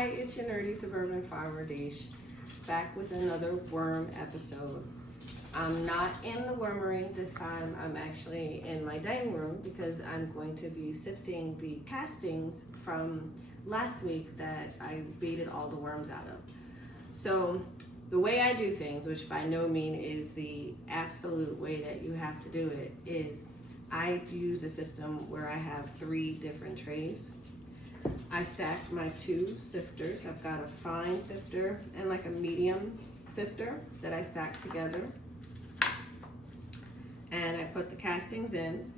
Hi, it's your nerdy suburban farmer Dave, back with another worm episode. I'm not in the wormery this time. I'm actually in my dining room because I'm going to be sifting the castings from last week that I baited all the worms out of. So the way I do things, which by no means is the absolute way that you have to do it, is I use a system where I have 3 different trays. I stacked my 2 sifters. I've got a fine sifter and like a medium sifter that I stacked together. And I put the castings in.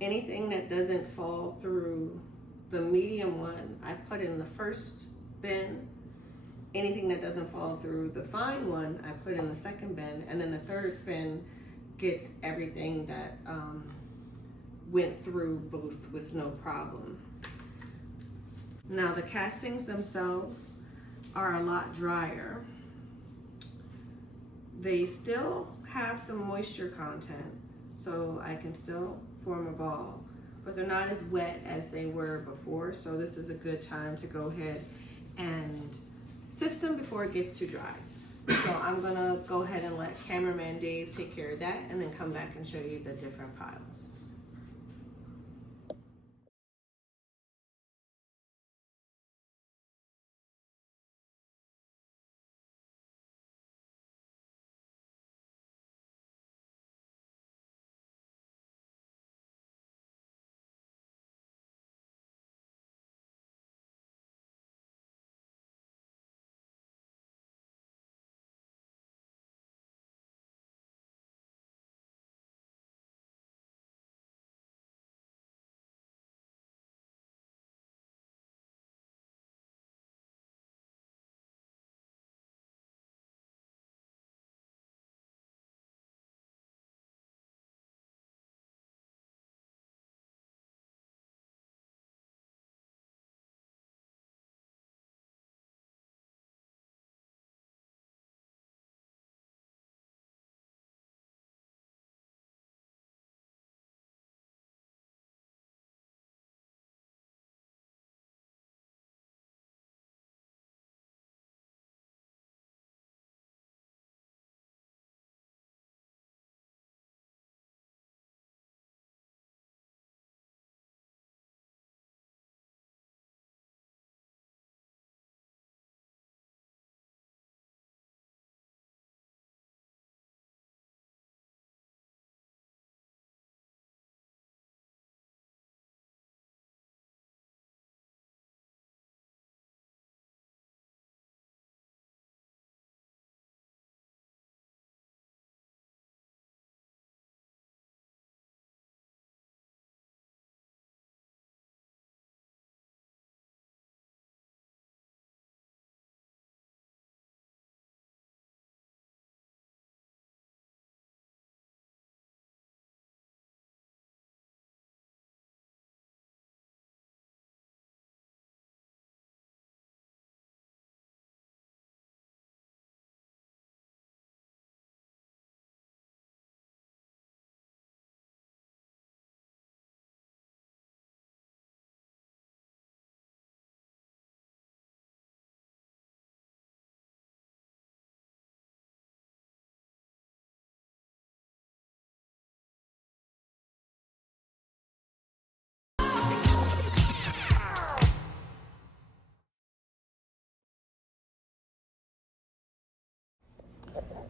Anything that doesn't fall through the medium one, I put in the first bin. Anything that doesn't fall through the fine one, I put in the second bin. And then the third bin gets everything that went through both with no problem. Now the castings themselves are a lot drier. They still have some moisture content, so I can still form a ball, but they're not as wet as they were before, so this is a good time to go ahead and sift them before it gets too dry. So I'm gonna go ahead and let Camerman Dave take care of that and then come back and show you the different piles.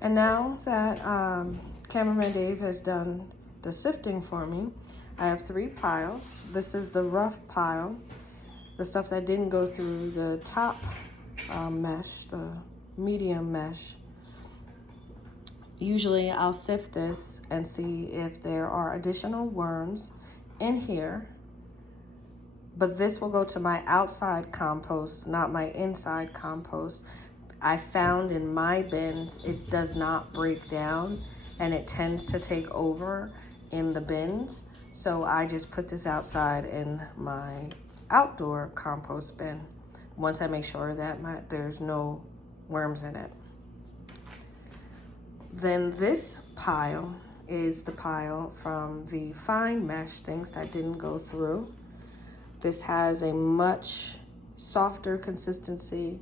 And now that Camerman Dave has done the sifting for me, I have 3 piles. This is the rough pile, the stuff that didn't go through the top mesh, the medium mesh. Usually I'll sift this and see if there are additional worms in here, but this will go to my outside compost, not my inside compost. I found in my bins, it does not break down and it tends to take over in the bins. So I just put this outside in my outdoor compost bin once I make sure that there's no worms in it. Then this pile is the pile from the fine mesh things that didn't go through. This has a much softer consistency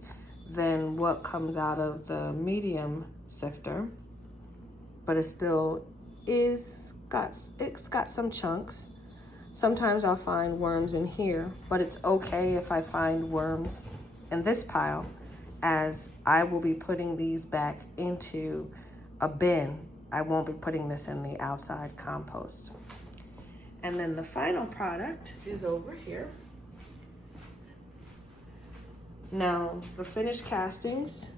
than what comes out of the medium sifter, but it still it's got some chunks. Sometimes I'll find worms in here, but it's okay if I find worms in this pile, as I will be putting these back into a bin. I won't be putting this in the outside compost. And then the final product is over here. Now, the finished castings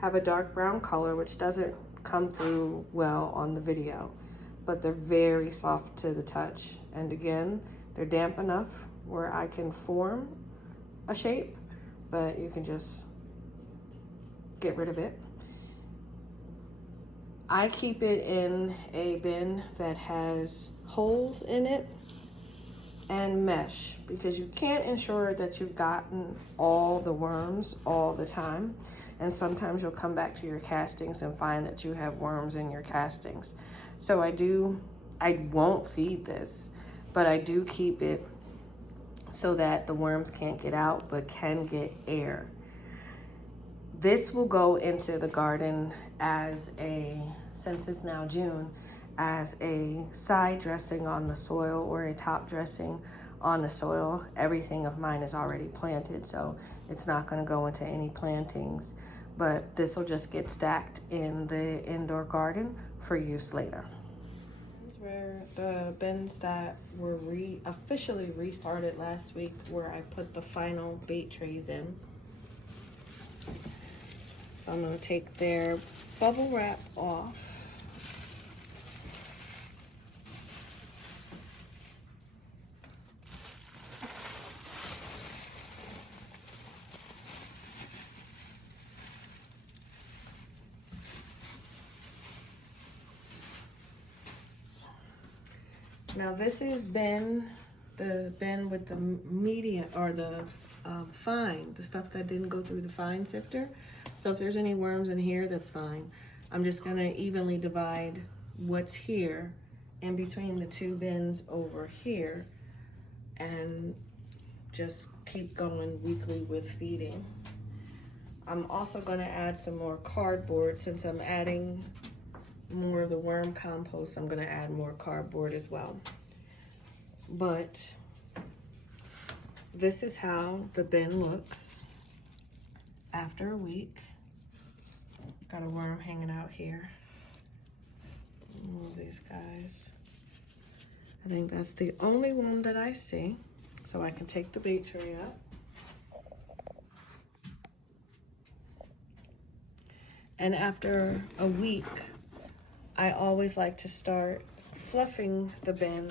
have a dark brown color, which doesn't come through well on the video, but they're very soft to the touch. And again, they're damp enough where I can form a shape, but you can just get rid of it. I keep it in a bin that has holes in it and mesh, because you can't ensure that you've gotten all the worms all the time. And sometimes you'll come back to your castings and find that you have worms in your castings. So I won't feed this, but I do keep it so that the worms can't get out but can get air. This will go into the garden as since it's now June, as a side dressing on the soil or a top dressing on the soil. Everything of mine is already planted, so it's not going to go into any plantings, but this will just get stacked in the indoor garden for use later. This is where the bins that were officially restarted last week, where I put the final bait trays in. So I'm going to take their bubble wrap off. Now this is the bin with the medium, or the fine, the stuff that didn't go through the fine sifter. So if there's any worms in here, that's fine. I'm just gonna evenly divide what's here in between the two bins over here, and just keep going weekly with feeding. I'm also gonna add some more cardboard. Since I'm adding more of the worm compost, I'm gonna add more cardboard as well. But this is how the bin looks after a week. Got a worm hanging out here. Move these guys. I think that's the only one that I see. So I can take the bait tray up. And after a week, I always like to start fluffing the bin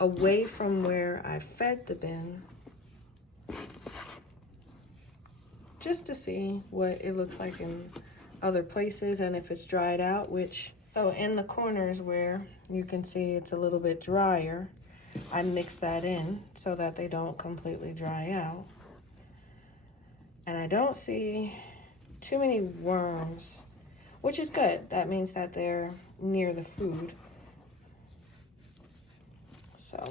away from where I fed the bin, just to see what it looks like in other places and if it's dried out, so in the corners where you can see it's a little bit drier, I mix that in so that they don't completely dry out. And I don't see too many worms, which is good. That means that they're near the food. So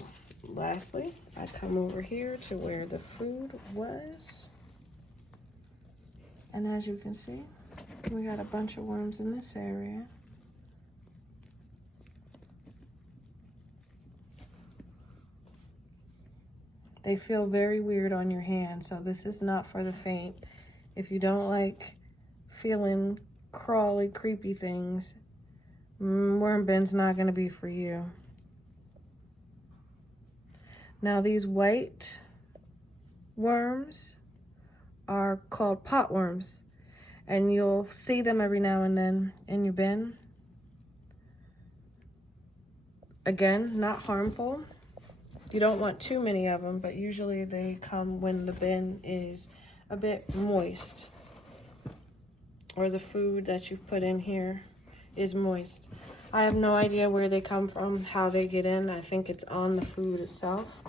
lastly, I come over here to where the food was. And as you can see, we got a bunch of worms in this area. They feel very weird on your hand, so this is not for the faint. If you don't like feeling crawly, creepy things, worm bin's not gonna be for you. Now these white worms are called pot worms, and you'll see them every now and then in your bin. Again, not harmful. You don't want too many of them, but usually they come when the bin is a bit moist, or the food that you've put in here is moist. I have no idea where they come from, how they get in. I think it's on the food itself,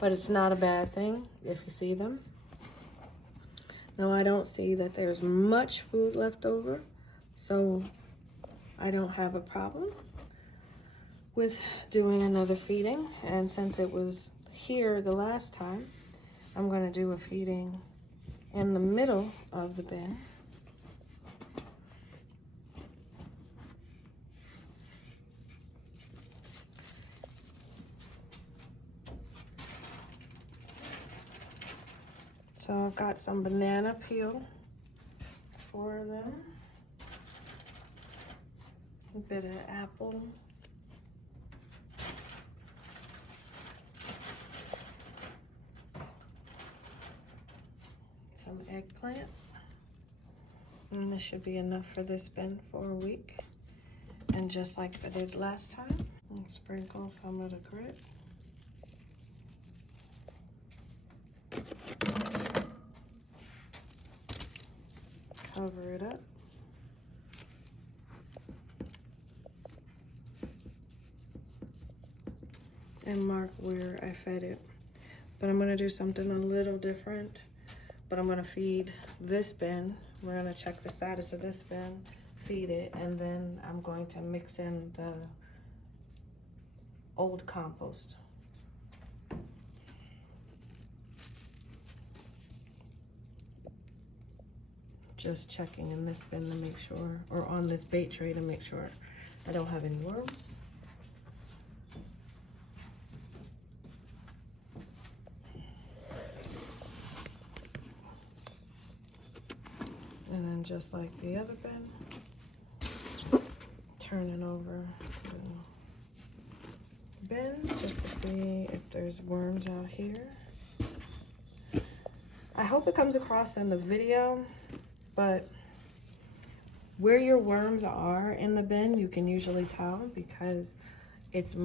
but it's not a bad thing if you see them. Now I don't see that there's much food left over, so I don't have a problem with doing another feeding. And since it was here the last time, I'm gonna do a feeding in the middle of the bin. So I've got some banana peel for them, a bit of apple, some eggplant, and this should be enough for this bin for a week. And just like I did last time, and sprinkle some of the grit. Cover it up. And mark where I fed it. But I'm gonna do something a little different. But I'm gonna feed this bin. We're gonna check the status of this bin, feed it, and then I'm going to mix in the old compost. Just checking in this bin to make sure, or on this bait tray to make sure I don't have any worms. And then just like the other bin, turning over the bin just to see if there's worms out here. I hope it comes across in the video, but where your worms are in the bin, you can usually tell because it's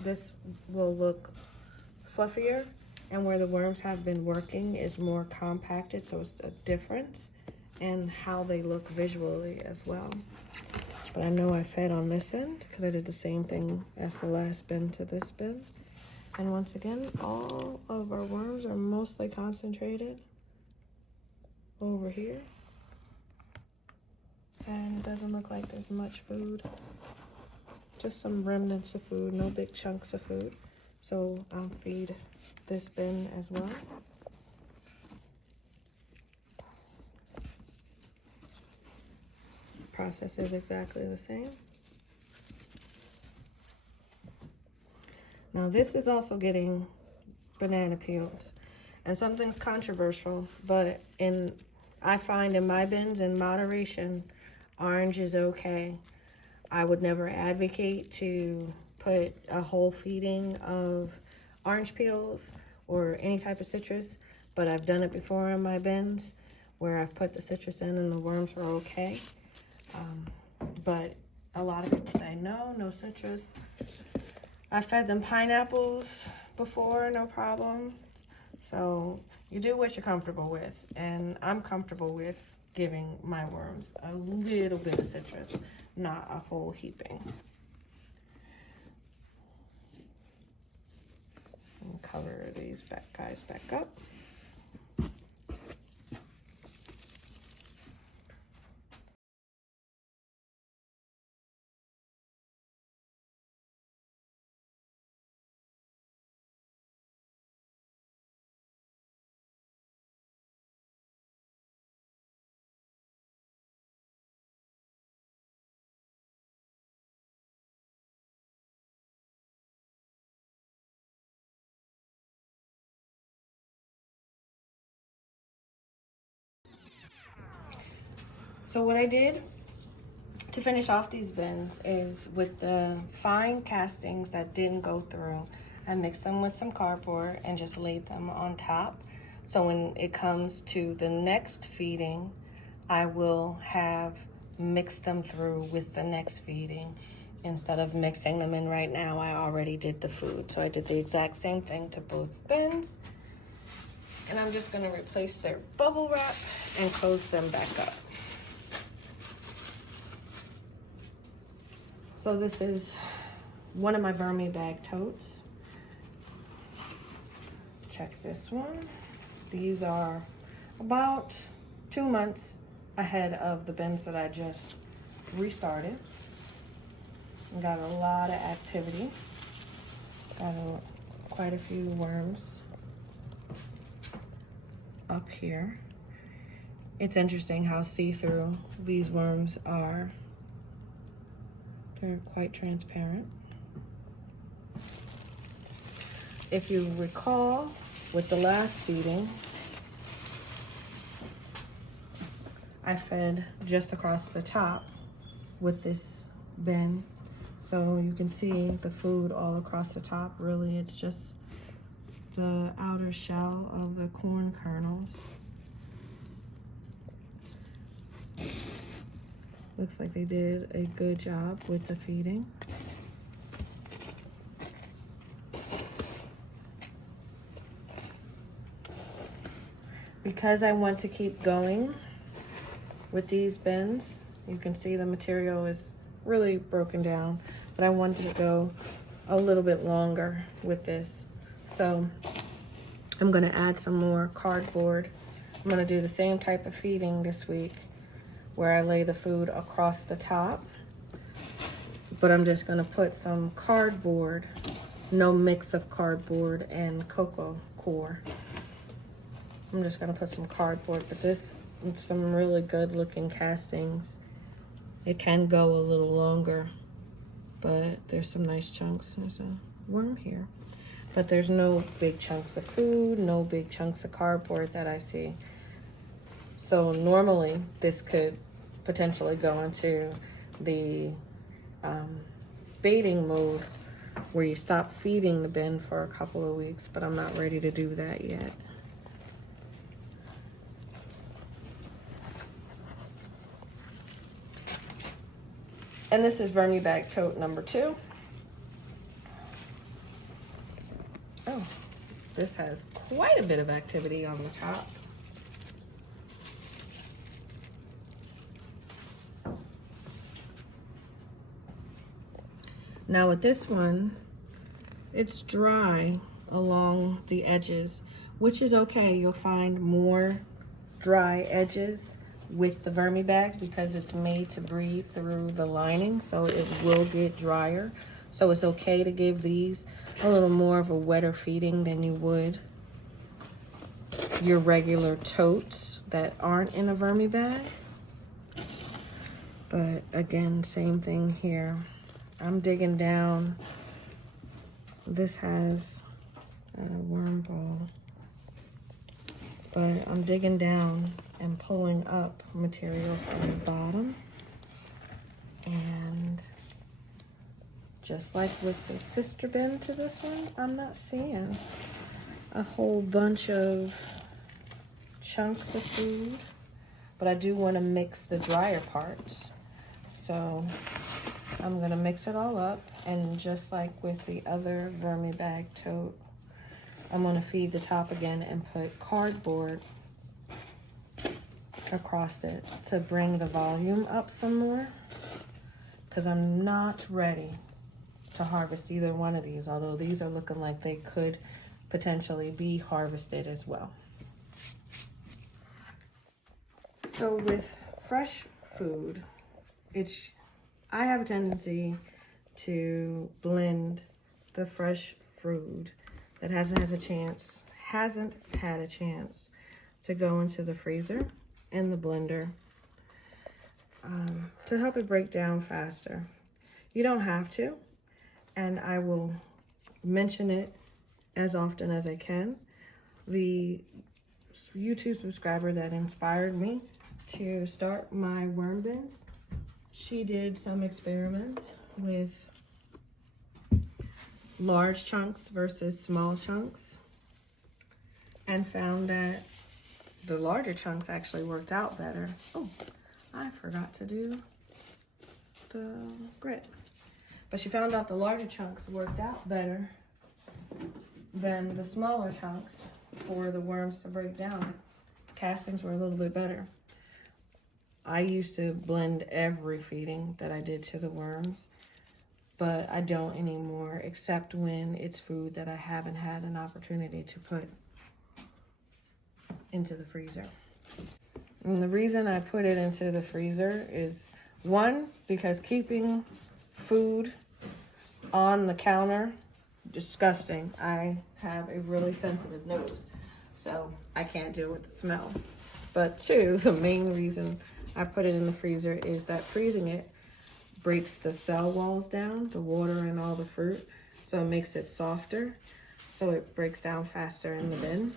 this will look fluffier, and where the worms have been working is more compacted, so it's a difference in how they look visually as well. But I know I fed on this end because I did the same thing as the last bin to this bin. And once again, all of our worms are mostly concentrated over here. And it doesn't look like there's much food. Just some remnants of food, no big chunks of food. So I'll feed this bin as well. Process is exactly the same. Now this is also getting banana peels, and something's controversial, but I find in my bins in moderation, orange is okay. I would never advocate to put a whole feeding of orange peels or any type of citrus, but I've done it before in my bins where I've put the citrus in and the worms were okay. But a lot of people say no citrus. I fed them pineapples before, no problem. So you do what you're comfortable with, and I'm comfortable with giving my worms a little bit of citrus, not a whole heaping. And cover these guys back up. So what I did to finish off these bins is with the fine castings that didn't go through, I mixed them with some cardboard and just laid them on top. So when it comes to the next feeding, I will have mixed them through with the next feeding. Instead of mixing them in right now, I already did the food. So I did the exact same thing to both bins. And I'm just gonna replace their bubble wrap and close them back up. So this is one of my Burmy bag totes. Check this one. These are about 2 months ahead of the bins that I just restarted. Got a lot of activity. Got quite a few worms. up here. It's interesting how see-through these worms are. They're quite transparent. If you recall, with the last feeding, I fed just across the top with this bin. So you can see the food all across the top. Really, it's just the outer shell of the corn kernels. Looks like they did a good job with the feeding. Because I want to keep going with these bins, you can see the material is really broken down, but I wanted to go a little bit longer with this. So I'm gonna add some more cardboard. I'm gonna do the same type of feeding this week where I lay the food across the top, but I'm just gonna put some cardboard, no mix of cardboard and cocoa core. I'm just gonna put some cardboard, but this, some really good looking castings. It can go a little longer, but there's some nice chunks. There's a worm here, but there's no big chunks of food, no big chunks of cardboard that I see. So normally this could potentially go into the baiting mode where you stop feeding the bin for a couple of weeks, but I'm not ready to do that yet. And this is Vermi Bag Tote number 2. Oh, this has quite a bit of activity on the top. Now with this one, it's dry along the edges, which is okay. You'll find more dry edges with the Vermi bag because it's made to breathe through the lining, so it will get drier. So it's okay to give these a little more of a wetter feeding than you would your regular totes that aren't in a Vermi bag. But again, same thing here. I'm digging down. This has a worm ball, but I'm digging down and pulling up material from the bottom. And just like with the sister bin to this one, I'm not seeing a whole bunch of chunks of food, but I do want to mix the drier parts. So I'm gonna mix it all up, and just like with the other Vermi bag tote, I'm gonna feed the top again and put cardboard across it to bring the volume up some more, because I'm not ready to harvest either one of these, although these are looking like they could potentially be harvested as well. So with fresh food, I have a tendency to blend the fresh fruit that hasn't had a chance to go into the freezer and the blender to help it break down faster. You don't have to, and I will mention it as often as I can. The YouTube subscriber that inspired me to start my worm bins, she did some experiments with large chunks versus small chunks and found that the larger chunks actually worked out better. Oh, I forgot to do the grit. But she found out the larger chunks worked out better than the smaller chunks for the worms to break down. Castings were a little bit better. I used to blend every feeding that I did to the worms, but I don't anymore, except when it's food that I haven't had an opportunity to put into the freezer. And the reason I put it into the freezer is, one, because keeping food on the counter, disgusting. I have a really sensitive nose. so I can't deal with the smell. But two, the main reason I put it in the freezer is that freezing it breaks the cell walls down, the water and all the fruit, so it makes it softer, so it breaks down faster in the bin.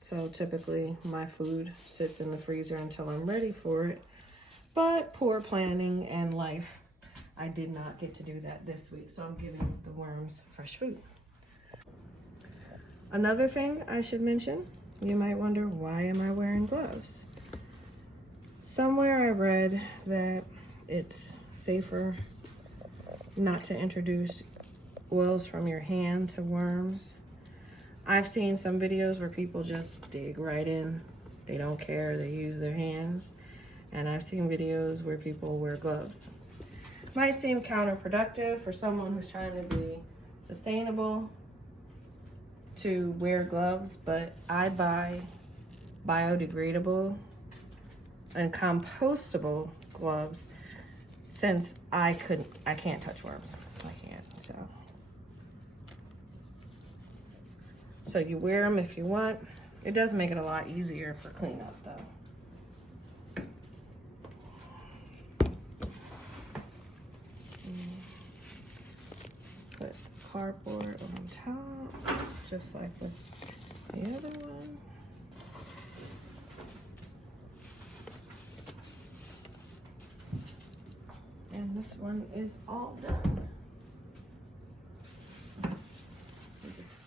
So typically my food sits in the freezer until I'm ready for it, but poor planning and life, I did not get to do that this week, so I'm giving the worms fresh food. Another thing I should mention, you might wonder, why am I wearing gloves? Somewhere I read that it's safer not to introduce oils from your hand to worms. I've seen some videos where people just dig right in. They don't care, they use their hands. And I've seen videos where people wear gloves. Might seem counterproductive for someone who's trying to be sustainable to wear gloves, but I buy biodegradable and compostable gloves since I can't touch worms. I can't, so you wear them if you want. It does make it a lot easier for cleanup though. Put cardboard on top, just like with the other one. And this one is all done.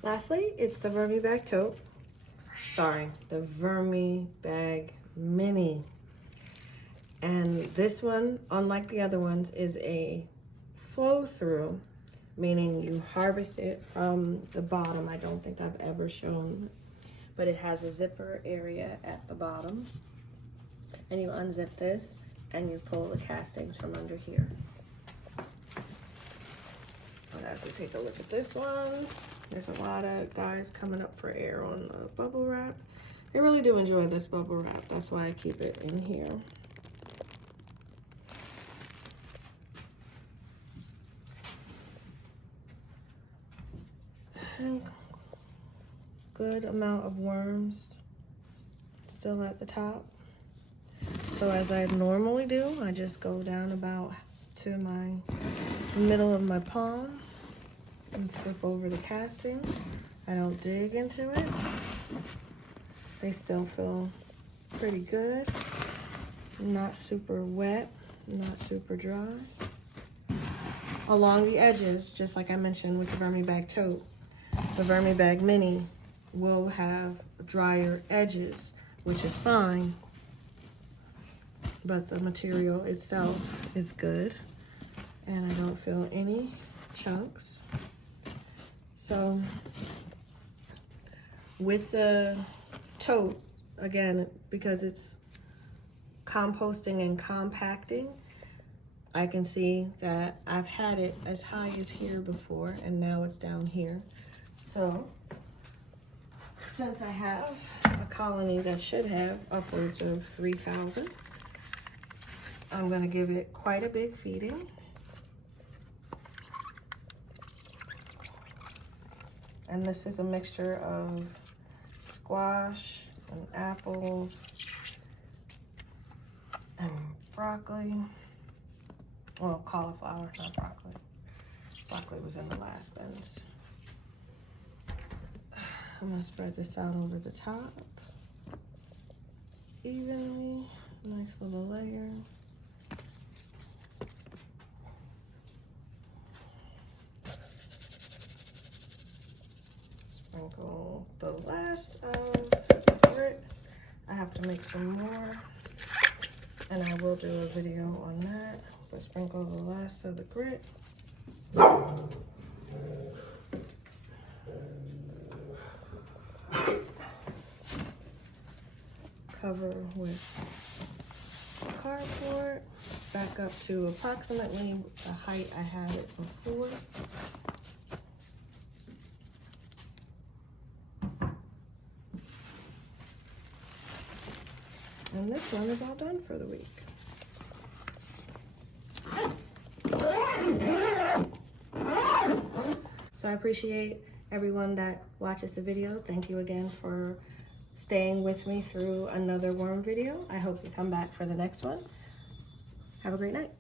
Lastly, it's the Vermi Bag Tote. Sorry, the Vermi Bag Mini. And this one, unlike the other ones, is a flow through, meaning you harvest it from the bottom. I don't think I've ever shown, but it has a zipper area at the bottom. And you unzip this and you pull the castings from under here. But as we take a look at this one, there's a lot of guys coming up for air on the bubble wrap. I really do enjoy this bubble wrap. That's why I keep it in here. And good amount of worms still at the top. So as I normally do, I just go down about to my middle of my palm and flip over the castings. I don't dig into it. They still feel pretty good. Not super wet, not super dry. Along the edges, just like I mentioned with the Vermi Bag Tote, the Vermi Bag Mini will have drier edges, which is fine, but the material itself is good, and I don't feel any chunks. So with the tote, again, because it's composting and compacting, I can see that I've had it as high as here before, and now it's down here. So since I have a colony that should have upwards of 3,000, I'm gonna give it quite a big feeding. And this is a mixture of squash and apples and broccoli. Well, cauliflower, not broccoli. Broccoli was in the last bins. I'm gonna spread this out over the top evenly. Nice little layer. Sprinkle the last of the grit. I have to make some more, and I will do a video on that. But sprinkle the last of the grit. Cover with cardboard, back up to approximately the height I had it before. And this one is all done for the week. So I appreciate everyone that watches the video, thank you again for staying with me through another worm video. I hope you come back for the next one. Have a great night.